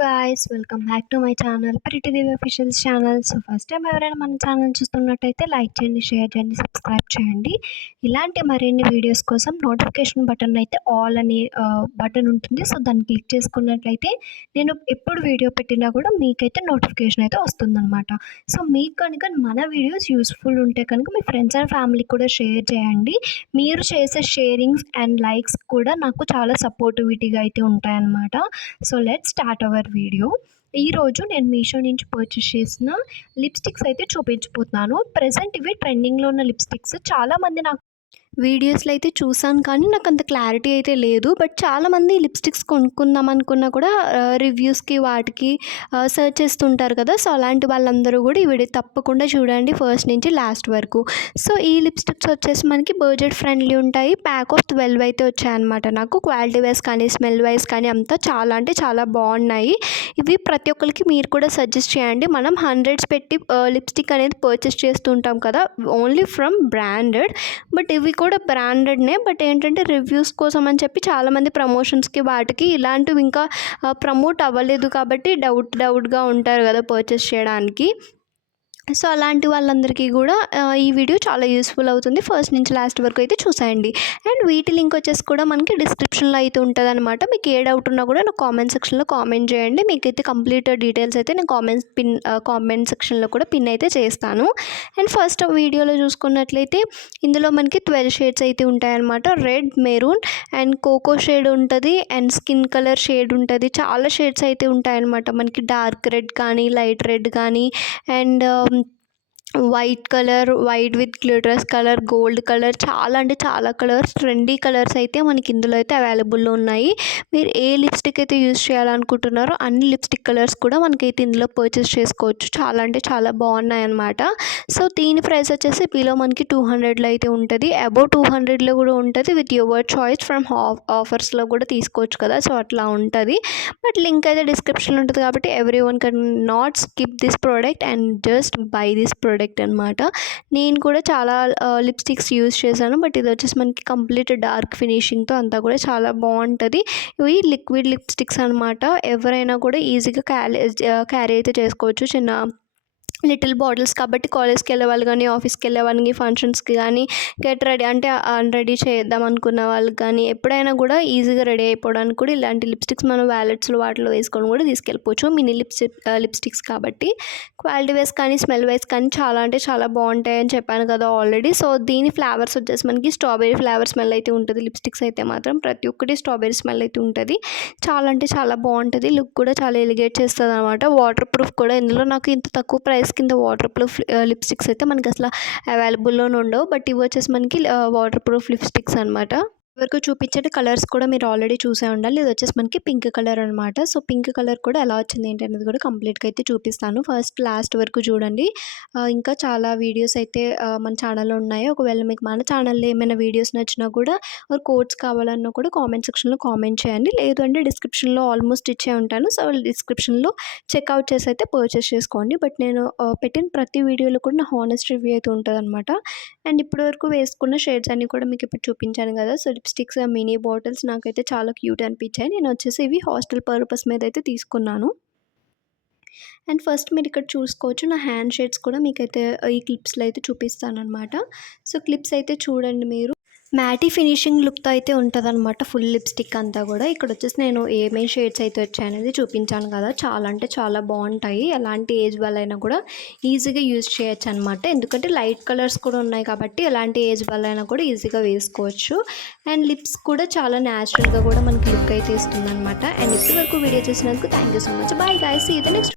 Guys, welcome back to my channel pretty Devi officials channel. So first time ఎవరైనా మన channel చూస్తున్నట్టయితే like చేయండి, share చేయండి, subscribe చేయండి. ఇలాంటి మరిన్ని వీడియోస్ కోసం నోటిఫికేషన్ బటన్ అయితే ఆల్ అని బటన్ ఉంటుంది. సో దాన్ని క్లిక్ చేసుకున్నట్లయితే నేను ఎప్పుడు వీడియో పెట్టినా కూడా మీకైతే నోటిఫికేషన్ అయితే వస్తుందన్నమాట. సో మీకు కనుక మన వీడియోస్ యూస్ఫుల్ ఉంటే కనుక మీ ఫ్రెండ్స్ అండ్ ఫ్యామిలీకి కూడా షేర్ చేయండి. మీరు చేసే షేరింగ్స్ అండ్ లైక్స్ కూడా నాకు చాలా సపోర్టివిటీగా అయితే ఉంటాయన్నమాట. So let's start our video. ఈరోజు నేను మీషో నుంచి పర్చేస్ చేసిన లిప్స్టిక్స్ అయితే చూపించబోతున్నాను. ప్రెజెంట్ ఇవి ట్రెండింగ్లో ఉన్న లిప్స్టిక్స్. చాలామంది నాకు వీడియోస్లో అయితే చూసాను, కానీ నాకు అంత క్లారిటీ అయితే లేదు. బట్ చాలామంది లిప్స్టిక్స్ కొనుక్కుందాం అనుకున్నా కూడా రివ్యూస్కి వాటికి సెర్చ్ చేస్తుంటారు కదా. సో అలాంటి వాళ్ళందరూ కూడా ఈ వీడియో తప్పకుండా చూడండి ఫస్ట్ నుంచి లాస్ట్ వరకు. సో ఈ లిప్స్టిక్స్ వచ్చేసి మనకి బడ్జెట్ ఫ్రెండ్లీ ఉంటాయి. ప్యాక్ ఆఫ్ 12 అయితే వచ్చాయన్నమాట. నాకు క్వాలిటీ వైజ్ కానీ స్మెల్ వైజ్ కానీ అంతా చాలా అంటే చాలా బాగున్నాయి. ఇవి ప్రతి ఒక్కరికి మీరు కూడా సజెస్ట్ చేయండి. మనం హండ్రెడ్స్ పెట్టి లిప్స్టిక్ అనేది పర్చేస్ చేస్తుంటాం కదా, ఓన్లీ ఫ్రమ్ బ్రాండెడ్. బట్ ఇవి కూడా బ్రాండెడ్నే. బట్ ఏంటంటే రివ్యూస్ కోసం అని చెప్పి చాలామంది ప్రమోషన్స్కి వాటికి ఇలాంటివి ఇంకా ప్రమోట్ అవ్వలేదు కాబట్టి డౌట్గా ఉంటారు కదా పర్చేస్ చేయడానికి. సో అలాంటి వాళ్ళందరికీ కూడా ఈ వీడియో చాలా యూస్ఫుల్ అవుతుంది. ఫస్ట్ నుంచి లాస్ట్ వరకు అయితే చూసేయండి. అండ్ వీటి లింక్ వచ్చేసి కూడా మనకి డిస్క్రిప్షన్లో అయితే ఉంటుంది అనమాట. మీకు ఏ డౌట్ ఉన్నా కూడా నాకు కామెంట్ సెక్షన్లో కామెంట్ చేయండి. మీకైతే కంప్లీట్ డీటెయిల్స్ అయితే నేను కామెంట్ సెక్షన్లో కూడా పిన్ అయితే చేస్తాను. అండ్ ఫస్ట్ వీడియోలో చూసుకున్నట్లయితే ఇందులో మనకి 12 షేడ్స్ అయితే ఉంటాయన్నమాట. Red, maroon and coco shade ఉంటుంది, అండ్ స్కిన్ కలర్ షేడ్ ఉంటుంది. చాలా షేడ్స్ అయితే ఉంటాయన్నమాట. మనకి డార్క్ రెడ్ కానీ, లైట్ రెడ్ కానీ, and white colour, white with glitters colour, gold colour, చాలా అంటే చాలా కలర్స్, ట్రెండీ కలర్స్ అయితే మనకి ఇందులో అయితే అవైలబుల్లో ఉన్నాయి. మీరు ఏ లిప్స్టిక్ అయితే యూజ్ చేయాలనుకుంటున్నారో అన్ని లిప్స్టిక్ కలర్స్ కూడా మనకైతే ఇందులో పర్చేస్ చేసుకోవచ్చు. చాలా అంటే చాలా బాగున్నాయి అన్నమాట. సో దీని ప్రైస్ వచ్చేసి బిలో మనకి 200లో అయితే ఉంటుంది. అబౌవ్ 200లో కూడా ఉంటుంది. విత్ యువర్ చాయిస్ ఫ్రమ్ ఆఫర్స్లో కూడా తీసుకోవచ్చు కదా. సో అట్లా ఉంటుంది. బట్ లింక్ అయితే డిస్క్రిప్షన్లో ఉంటుంది కాబట్టి every one can not skip this product and just by this product అనమాట. నేను కూడా చాలా లిప్స్టిక్స్ యూజ్ చేశాను. బట్ ఇది వచ్చేసి మనకి కంప్లీట్ డార్క్ ఫినిషింగ్తో అంతా కూడా చాలా బాగుంటుంది. ఇవి లిక్విడ్ లిప్స్టిక్స్ అనమాట. ఎవరైనా కూడా ఈజీగా క్యారీ అయితే చేసుకోవచ్చు. చిన్న లిటిల్ బాటిల్స్ కాబట్టి కాలేజ్కి వెళ్ళే వాళ్ళు కానీ, ఆఫీస్కి వెళ్ళే వాళ్ళకి, ఫంక్షన్స్కి కానీ, గెట్ రెడీ అంటే రెడీ చేద్దాం అనుకున్న వాళ్ళకి కానీ ఎప్పుడైనా కూడా ఈజీగా రెడీ అయిపోవడానికి కూడా ఇలాంటి లిప్స్టిక్స్ మనం వ్యాలెట్స్లో వాటిలో వేసుకొని కూడా తీసుకెళ్ళిపోవచ్చు. మినీ లిప్స్టిక్స్ కాబట్టి క్వాలిటీ వైజ్ కానీ స్మెల్ వైజ్ కానీ చాలా అంటే చాలా బాగుంటాయి అని చెప్పాను కదా ఆల్రెడీ. సో దీని ఫ్లేవర్స్ వచ్చేసి మనకి స్ట్రాబెరీ ఫ్లేవర్ స్మెల్ అయితే ఉంటుంది. లిప్స్టిక్స్ అయితే మాత్రం ప్రతి ఒక్కటి స్ట్రాబెరీ స్మెల్ అయితే ఉంటుంది. చాలా అంటే చాలా బాగుంటుంది. లుక్ కూడా చాలా ఎలిగేట్ చేస్తుంది అనమాట. వాటర్ ప్రూఫ్ కూడా ఇందులో నాకు ఇంత తక్కువ ప్రైస్ కింద వాటర్ ప్రూఫ్ లిప్స్టిక్స్ అయితే మనకి అసలు అవైలబుల్లోనే ఉండవు. బట్ ఇవి వచ్చేసి మనకి వాటర్ ప్రూఫ్ లిప్స్టిక్స్ అనమాట. వరకు చూపించే కలర్స్ కూడా మీరు ఆల్రెడీ చూసే ఉండాలి. ఇది వచ్చేసి మనకి పింక్ కలర్ అనమాట. సో పింక్ కలర్ కూడా ఎలా వచ్చింది ఏంటి అనేది కూడా కంప్లీట్గా అయితే చూపిస్తాను. ఫస్ట్ లాస్ట్ వరకు చూడండి. ఇంకా చాలా వీడియోస్ అయితే మన ఛానల్లో ఉన్నాయి. ఒకవేళ మీకు మన ఛానల్లో ఏమైనా వీడియోస్ నచ్చినా కూడా కోడ్స్ కావాలన్నా కూడా కామెంట్ సెక్షన్లో కామెంట్ చేయండి. లేదు అంటే డిస్క్రిప్షన్లో ఆల్మోస్ట్ ఇచ్చే ఉంటాను. సో డిస్క్రిప్షన్లో చెక్అవుట్ చేసి అయితే పర్చేస్ చేసుకోండి. బట్ నేను పెట్టిన ప్రతి వీడియోలో కూడా నా హానెస్ట్ రివ్యూ అయితే ఉంటుంది అనమాట. అండ్ ఇప్పటివరకు వేసుకున్న షేడ్స్ అన్నీ కూడా మీకు ఇప్పుడు చూపించాను కదా. సో లిప్స్టిక్స్ మినీ బాటిల్స్ నాకైతే చాలా క్యూట్ అనిపించాయి. నేను వచ్చేసి ఇవి హాస్టల్ పర్పస్ మీద అయితే తీసుకున్నాను. అండ్ ఫస్ట్ మీరు ఇక్కడ చూసుకోవచ్చు, నా హ్యాండ్ షేడ్స్ కూడా మీకైతే ఈ క్లిప్స్లో అయితే చూపిస్తాను అనమాట. సో క్లిప్స్ అయితే చూడండి మీరు. మ్యాటీ ఫినిషింగ్ లుక్తో అయితే ఉంటుంది అనమాట ఫుల్ లిప్స్టిక్ అంతా కూడా. ఇక్కడ వచ్చేసి నేను ఏమేమి షేడ్స్ అయితే వచ్చాయనేది చూపించాను కదా. చాలా అంటే చాలా బాగుంటాయి. ఎలాంటి ఏజ్ వాళ్ళైనా కూడా ఈజీగా యూజ్ చేయొచ్చు అనమాట. ఎందుకంటే లైట్ కలర్స్ కూడా ఉన్నాయి కాబట్టి ఎలాంటి ఏజ్ వాళ్ళైనా కూడా ఈజీగా వేసుకోవచ్చు. అండ్ లిప్స్ కూడా చాలా న్యాచురల్గా కూడా మనకి లుక్ అయితే ఇస్తుంది అనమాట. అండ్ ఇప్పటి వరకు వీడియో చూసినందుకు thank you so much. Bye guys, see you the next